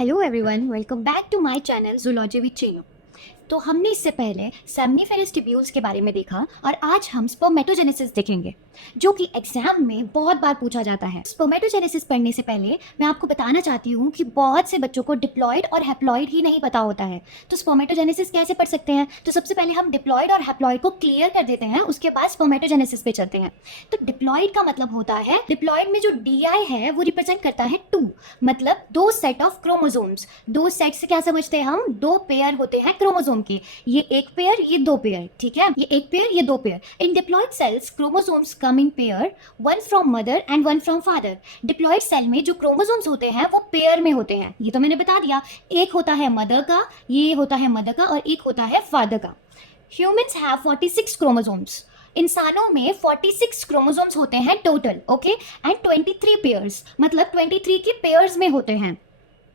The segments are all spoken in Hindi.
Hello everyone, welcome back to my channel zoology with Chinu. तो हमने इससे पहले सेमनीफेरस ट्यूब्यूल्स के बारे में देखा और आज हम स्पर्मेटोजेनेसिस देखेंगे, जो कि एग्जाम में बहुत बार पूछा जाता है। स्पर्मेटोजेनेसिस पढ़ने से पहले मैं आपको बताना चाहती हूँ कि बहुत से बच्चों को डिप्लॉयड और हैप्लॉयड ही नहीं पता होता है। तो स्पर्मेटोजेनेसिस कैसे पढ़ सकते हैं? तो सबसे पहले हम डिप्लॉयड और हैप्लॉयड को क्लियर कर देते हैं, उसके बाद स्पर्मेटोजेनेसिस पे चलते हैं। तो डिप्लॉयड का मतलब होता है, डिप्लॉयड में जो DI है वो रिप्रेजेंट करता है 2, मतलब 2 सेट ऑफ क्रोमोसोम्स। 2 सेट से क्या समझते हैं हम? 2 पेयर होते हैं क्रोमोसोम के। ये एक पेयर, ये 2 पेयर, ठीक है? ये एक पेयर, ये 2 pair. In diploid cells chromosomes come in pair, one from mother and one from father. Diploid cell में जो क्रोमोसोम्स होते हैं वो पेयर में होते हैं। ये तो मैंने बता दिया, एक होता है मदर का, ये होता है मदर का, और एक होता है फादर का। Humans have 46 chromosomes. इंसानों में 46 क्रोमोसोम्स होते हैं टोटल, ओके? एंड 23 पेयर्स, मतलब 23 के पेयर्स में होते हैं।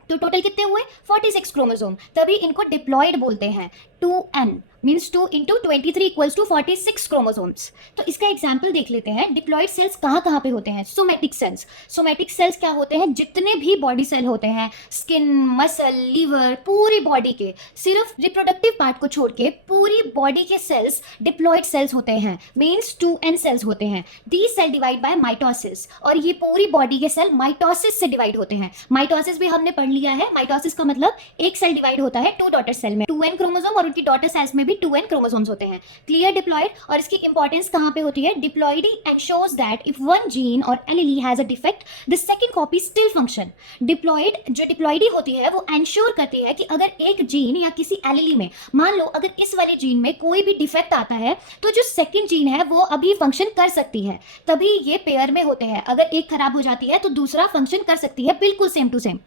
तो टोटल कितने हुए? 46 क्रोमोसोम। तभी इनको डिप्लॉयड बोलते हैं। 2n means 2 into 23 equals to 46 chromosomes. तो इसका एग्जाम्पल देख लेते हैं। डिप्लॉयड सेल्स कहाँ कहाँ पे होते हैं? Somatic cells. सोमैटिक सेल्स क्या होते हैं? जितने भी बॉडी सेल होते हैं, स्किन, मसल, लीवर, पूरी बॉडी के, सिर्फ रिप्रोडक्टिव पार्ट को छोड़ के पूरी बॉडी के सेल्स डिप्लॉयड सेल्स होते हैं, मीन्स 2n सेल्स होते हैं। दी सेल डिवाइड बाय माइटोसिस, और ये पूरी बॉडी के सेल माइटोसिस से डिवाइड होते हैं। माइटोसिस भी हमने पढ़ लिया है। माइटोसिस का मतलब एक सेल डिवाइड होता है 2 डॉटर सेल में। 2n क्रोमोसोम और उनकी डॉटर सेल्स में भी 2n क्रोमोसोम्स होते हैं। Clear diploid? और इसकी इंपॉर्टेंस कहां पे होती है? Diploidy ensures that if one gene or allele has a defect, the second copy still function. Diploid जो डिप्लॉयडी होती है वो एंश्योर करती है कि अगर एक जीन या किसी एलीली में, मान लो अगर इस वाले जीन में कोई भी डिफेक्ट आता है, तो जो सेकंड जीन है वो अभी फंक्शन कर सकती है। तभी ये पेयर में होते हैं। अगर एक खराब हो जाती है तो दूसरा फंक्शन कर सकती है, बिल्कुल सेम टू सेम।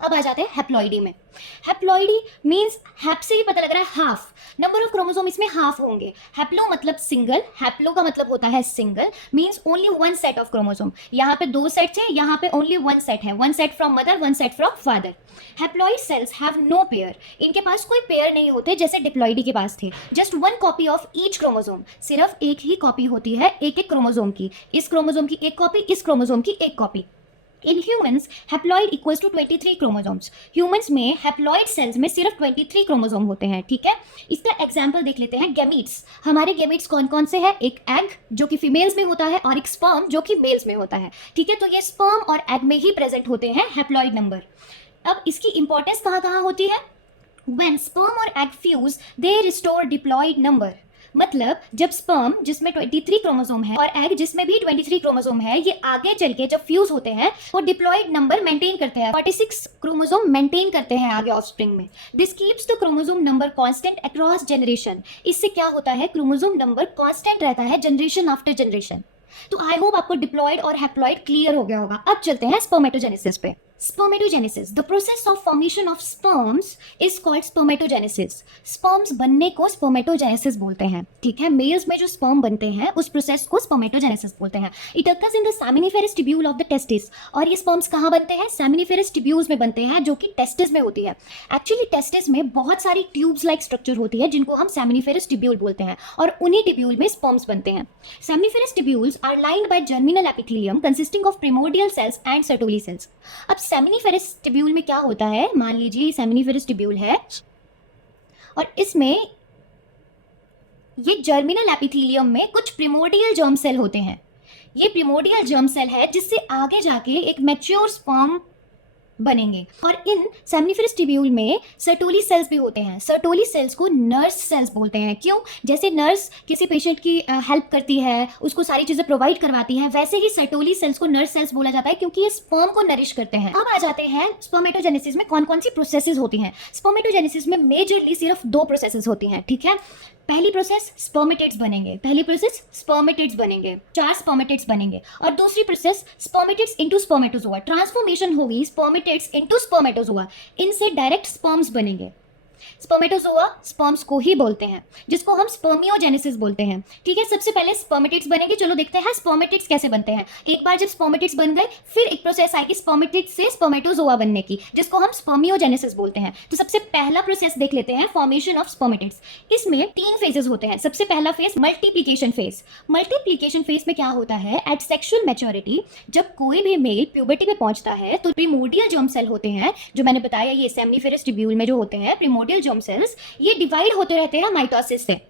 अब आ जाते हैं हैप्लॉइडी में। हैप्लॉइडी मींस हैप से भी पता लग रहा है हाफ, नंबर ऑफ क्रोमोसोम इसमें हाफ होंगे। हैप्लो मतलब सिंगल, हैप्लो का मतलब होता है single, means only one set of chromosome. यहाँ पे 2 सेट्स हैं, यहाँ पे ओनली 1 सेट है, 1 set from mother, 1 set from father. Haploid cells have no pair, इनके पास कोई पेयर नहीं होते जैसे डिप्लॉइडी के पास थे। Just 1 copy of each chromosome, सिर्फ एक ही कॉपी होती है एक एक क्रोमोसोम की। इस क्रोमोसोम की एक कॉपी, इस क्रोमोसोम की एक copy. In humans haploid equals to 23 chromosomes. Humans में हैप्लॉइड सेल्स में सिर्फ 23 क्रोमोसोम होते हैं, ठीक है? इसका एग्जांपल देख लेते हैं। गैमीट्स। हमारे गैमीट्स कौन कौन से हैं? एक एग जो कि फीमेल्स में होता है और एक स्पर्म जो कि मेल्स में होता है, ठीक है? तो ये स्पर्म और एग में ही प्रेजेंट होते हैं हैप्लॉइड नंबर। अब इसकी इंपॉर्टेंस कहाँ कहाँ होती है? When sperm और egg fuse, they restore diploid number। मतलब जब स्पर्म जिसमें 23 क्रोमोसोम है और एग जिसमें भी 23 क्रोमोसोम है, ये आगे चल के जब फ्यूज होते हैं वो डिप्लॉयड नंबर मेंटेन करते हैं, 46 क्रोमोसोम मेंटेन करते हैं आगे ऑफस्प्रिंग में। This keeps the chromosome number constant across generation. इससे क्या होता है? क्रोमोसोम नंबर कांस्टेंट रहता है जनरेशन आफ्टर जनरेशन। तो आई होप आपको डिप्लॉयड और हैप्लॉयड क्लियर हो गया होगा। अब चलते हैं स्पर्मेटोजेनेसिस पे। Spermatogenesis, the process of formation of sperms is called spermatogenesis. Sperms बनने को स्पर्मेटोजेनेसिस बोलते हैं, ठीक है? मेल्स में जो स्पर्म बनते हैं उस प्रोसेस को स्पर्मेटोजेनेसिस बोलते हैं। It occurs in the seminiferous tubule of the testis. और ये स्पर्म्स कहाँ बनते हैं? सेमिनिफेरस ट्यूब्यूल्स में बनते हैं, जो कि टेस्टिस में होती है। एक्चुअली टेस्टिस में बहुत सारी ट्यूब्स लाइक स्ट्रक्चर होती है जिनको हम सेमिनिफेरस ट्यूब्यूल बोलते हैं, और उन्हीं ट्यूब्यूल में स्पर्म्स बनते हैं। Seminiferous tubules are lined by germinal epithelium consisting of primordial cells and Sertoli cells. अब सेमिनिफेरस ट्यूब्यूल में क्या होता है? मान लीजिए सेमिनिफेरस ट्यूब्यूल है और इसमें ये जर्मिनल एपिथेलियम में कुछ प्रिमोर्डियल जर्म सेल होते हैं। ये प्रिमोर्डियल जर्म सेल है जिससे आगे जाके एक मैच्योर स्पर्म बनेंगे। और इन सेमिनिफेरस ट्यूब्यूल में सर्टोली सेल्स भी होते हैं। सर्टोली सेल्स को नर्स सेल्स बोलते हैं। क्यों? जैसे नर्स किसी पेशेंट की हेल्प करती है, उसको सारी चीजें प्रोवाइड करवाती हैं, वैसे ही सर्टोली सेल्स को नर्स सेल्स बोला जाता है, क्योंकि ये स्पर्म को नरिश करते हैं। अब आ जाते हैं स्पर्मेटोजेनेसिस में कौन कौन सी प्रोसेसेस होती हैं। स्पर्मेटोजेनेसिस में मेजरली सिर्फ 2 प्रोसेसेस होती हैं, ठीक है? पहली प्रोसेस स्पर्मेटेड्स बनेंगे, पहली प्रोसेस स्पर्मेटेड्स बनेंगे, 4 स्पर्मेटेड्स बनेंगे। और दूसरी प्रोसेस स्पर्मेटेड्स इनटू स्पर्मेटोजोआ, ट्रांसफॉर्मेशन होगी स्पर्मेटेड्स इनटू स्पर्मेटोजोआ। इनसे डायरेक्ट स्पर्म्स बनेंगे। स्पर्मेटोजोआ स्पर्म्स को ही बोलते हैं, जिसको हम स्पर्मियोजेनेसिस बोलते हैं। ठीक है, सबसे पहले स्पर्मेटिड्स बनेंगे। चलो देखते हैं स्पर्मेटिड्स कैसे बनते हैं। एक बार जब स्पर्मेटिड्स बन गए, फिर एक प्रोसेस आएगी स्पर्मेटिड्स से स्पर्मेटोजोआ बनने की, जिसको हम स्पर्मियोजेनेसिस बोलते हैं। तो सबसे पहला प्रोसेस देख लेते हैं, फॉर्मेशन ऑफ स्पर्मेटिड्स। इसमें 3 फेजेस होते हैं। सबसे पहला phase multiplication phase. Multiplication phase में क्या होता है, एट सेक्सुअल मैच्योरिटी जब कोई भी मेल प्यूबर्टी पे पहुंचता है तो प्रिमोर्डियल जर्म सेल होते हैं, जो मैंने बताया ये सेमनीफेरस ट्यूब्यूल में जो होते हैं प्रिमोर्डियल जर्म सेल्स, ये डिवाइड होते रहते हैं माइटोसिस से।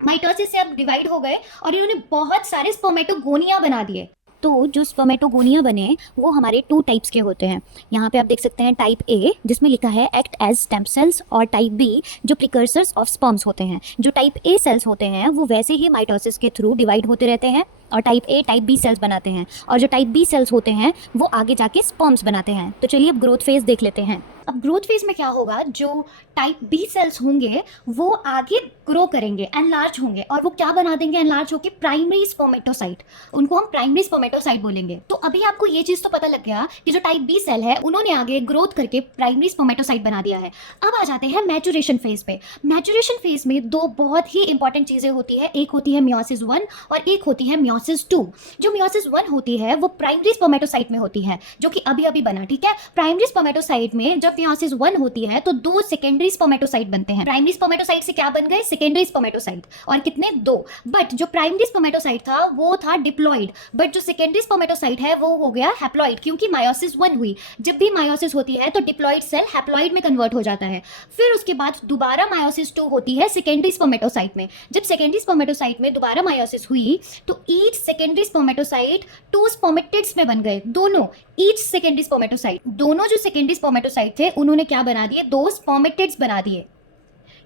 माइटोसिस से अब डिवाइड हो गए और इन्होंने बहुत सारे स्पर्मेटोगोनिया बना दिए। तो जो स्पर्मेटोगोनिया बने वो हमारे 2 टाइप्स के होते हैं। यहाँ पे आप देख सकते हैं टाइप ए जिसमें लिखा है एक्ट एज स्टेम सेल्स, और टाइप बी जो प्रिकर्सर्स ऑफ स्पर्म्स होते हैं। जो टाइप ए सेल्स होते हैं वो वैसे ही माइटोसिस के थ्रू डिवाइड होते रहते हैं और type A type B cells बनाते हैं, और जो टाइप बी सेल्स होते हैं वो आगे जाके स्पर्म्स बनाते हैं। तो चलिए अब ग्रोथ फेज देख लेते हैं। अब ग्रोथ फेज में क्या होगा, जो टाइप बी सेल्स होंगे वो आगे ग्रो करेंगे, एनलार्ज होंगे, और वो क्या बना देंगे एनलार्ज होके, प्राइमरी स्पर्मेटोसाइट। उनको हम प्राइमरी स्पर्मेटोसाइट बोलेंगे। तो अभी आपको ये चीज तो पता लग गया कि जो टाइप बी सेल है उन्होंने आगे ग्रोथ करके प्राइमरी स्पर्मेटोसाइट बना दिया है। अब आ जाते हैं मैचुरेशन फेज पे। मैचुरेशन फेज में 2 बहुत ही इंपॉर्टेंट चीजें होती है, एक होती है मियोसिस 1 और एक होती है मियोसिस 2। जो मियोसिस 1 होती है वो प्राइमरी स्पर्मेटोसाइट में होती है, जो कि अभी अभी बना। ठीक है, प्राइमरी स्पर्मेटोसाइट में जब मियोसिस 1 होती है तो 2 सेकेंडरी स्पर्मेटोसाइट बनते हैं। प्राइमरी स्पर्मेटोसाइट से क्या बन गए, सेकेंडरी स्पर्मेटोसाइट, और कितने, 2। बट जो प्राइमरी स्पर्मेटोसाइट था वो था डिप्लॉइड, बट जो सेकेंडरी स्पर्मेटोसाइट है वो हो गया हैप्लॉइड, क्योंकि मायोसिस 1 हुई। जब भी मायोसिस होती है तो डिप्लॉइड सेल हैप्लॉइड में कन्वर्ट हो जाता है। फिर उसके बाद दोबारा मायोसिस 2 होती है सेकेंडरी स्पर्मेटोसाइट में। जब सेकेंडरी स्पर्मेटोसाइट में दोबारा मायोसिस हुई तो ईच सेकेंडरी स्पर्मेटोसाइट 2 स्पर्मेटिड्स में बन गए। दोनों ईच सेकेंडरी स्पर्मेटोसाइट, दोनों जो सेकेंडरी स्पर्मेटोसाइट थे उन्होंने क्या बना दिए, 2 स्पर्मेटिड्स बना दिए।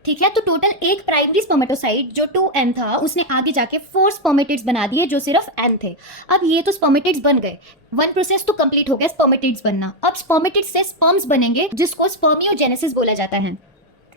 ठीक है, तो टोटल एक प्राइमरी स्पर्मेटोसाइट जो 2n था उसने आगे जाके 4 स्पर्मेटिड्स बना दिए जो सिर्फ n थे। अब ये तो स्पर्मेटिड्स बन गए, 1 प्रोसेस तो कंप्लीट हो गया स्पर्मेटिड्स बनना। अब स्पर्मेटिड्स से स्पर्म्स बनेंगे, जिसको स्पर्मियोजेनेसिस बोला जाता है।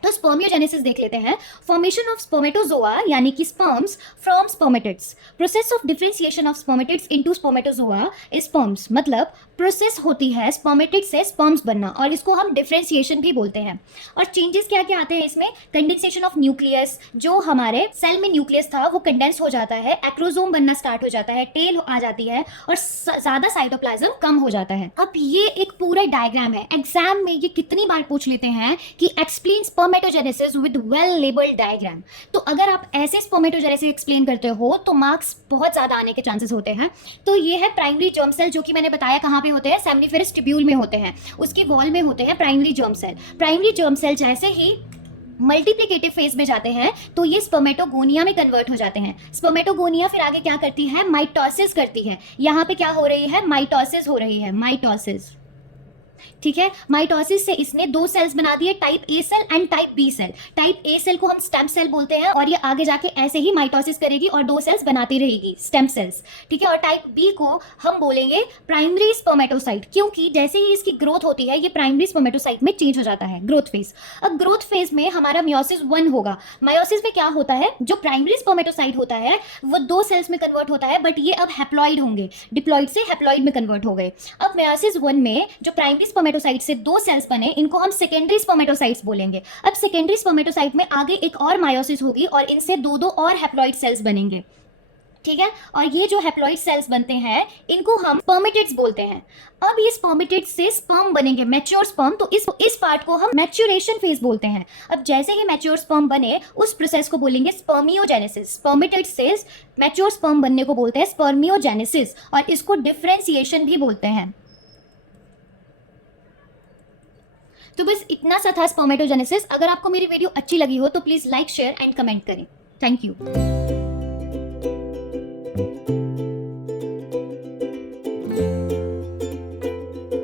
तो स्पर्मियोजेनेसिस देख लेते हैं। फॉर्मेशन ऑफ स्पर्मेटोजोआ यानी कि sperms from spermatids. Process of differentiation of spermatids into spermatozoa is sperms. मतलब प्रोसेस होती है स्पर्मेटिड से स्पर्म्स बनना, और इसको हम डिफरेंशिएशन भी बोलते हैं। और चेंजेस क्या क्या आते हैं इसमें, कंडेंसेशन ऑफ न्यूक्लियस, जो हमारे सेल में न्यूक्लियस था वो कंडेंस हो जाता है, एक्रोसोम बनना स्टार्ट हो जाता है, टेल आ जाती है, और ज्यादा साइटोप्लाज्म कम हो जाता है। अब ये एक पूरा डायग्राम है, एग्जाम में ये कितनी बार पूछ लेते हैं कि explain spermatogenesis with well labelled diagram. तो अगर आप ऐसे स्पर्मेटोजेनेसिस एक्सप्लेन करते हो तो मार्क्स बहुत ज्यादा आने के चांसेस होते हैं। तो ये है प्राइमरी जर्म सेल, जो कि मैंने बताया कहाँ पे होते हैं, सेमनीफेरस ट्यूब्यूल में होते हैं, उसकी वॉल में होते हैं primary germ cell. Primary germ cell जैसे ही मल्टीप्लिकेटिव फेज में जाते हैं तो ये स्पर्मेटोगोनिया में कन्वर्ट हो जाते हैं। स्पर्मेटोगोनिया फिर आगे क्या करती है, माइटोसिस करती है। यहाँ पे क्या हो रही है, माइटोसिस हो रही है, माइटोसिस। ठीक है, माइटोसिस से इसने 2 सेल्स बना दिए, type A cell and type B cell. Type A cell को हम स्टेम सेल बोलते हैं, और ये आगे जाके ऐसे ही माइटोसिस करेगी और 2 सेल्स बनाती रहेगी, स्टेम सेल्स। ठीक है, और टाइप बी को हम बोलेंगे प्राइमरी स्पर्मेटोसाइट, क्योंकि जैसे ही इसकी ग्रोथ होती है ये प्राइमरी स्पर्मेटोसाइट में चेंज हो जाता है, ग्रोथ फेज। अब ग्रोथ फेज में हमारा मियोसिस 1 होगा। मायोसिस में क्या होता है, जो प्राइमरी स्पर्मेटोसाइट होता है वो 2 सेल्स में कन्वर्ट होता है, बट ये अब हैप्लॉइड होंगे, डिप्लॉइड से हैप्लॉइड में कन्वर्ट हो गए। अब मियोसिस 1 में जो प्राइमरी स्पर्मेटोसाइट से 2 सेल्स बने, इनको हम सेकेंडरी स्पर्मेटोसाइट्स बोलेंगे। अब सेकेंडरी स्पर्मेटोसाइट में आगे एक और मायोसिस होगी और इनसे 2 और हैप्लॉइड सेल्स बनेंगे। ठीक है, और ये जो हैप्लॉइड सेल्स बनते हैं इनको हम स्पर्मेटिड्स बोलते हैं। अब ये स्पर्मेटिड्स से स्पर्म बनेंगे, मैच्योर स्पर्म। तो इस पार्ट को हम मैच्योरेशन फेज बोलते हैं। अब जैसे ही मैच्योर स्पर्म बने उस प्रोसेस को बोलेंगे स्पर्मियोजेनेसिस। स्पर्मेटिड्स से मैच्योर स्पर्म बनने को बोलते हैं स्पर्मियोजेनेसिस, और इसको डिफरेंशिएशन भी बोलते हैं। तो बस इतना सा था स्पर्मेटोजेनेसिस। अगर आपको मेरी वीडियो अच्छी लगी हो तो please like, share and comment करें। Thank you.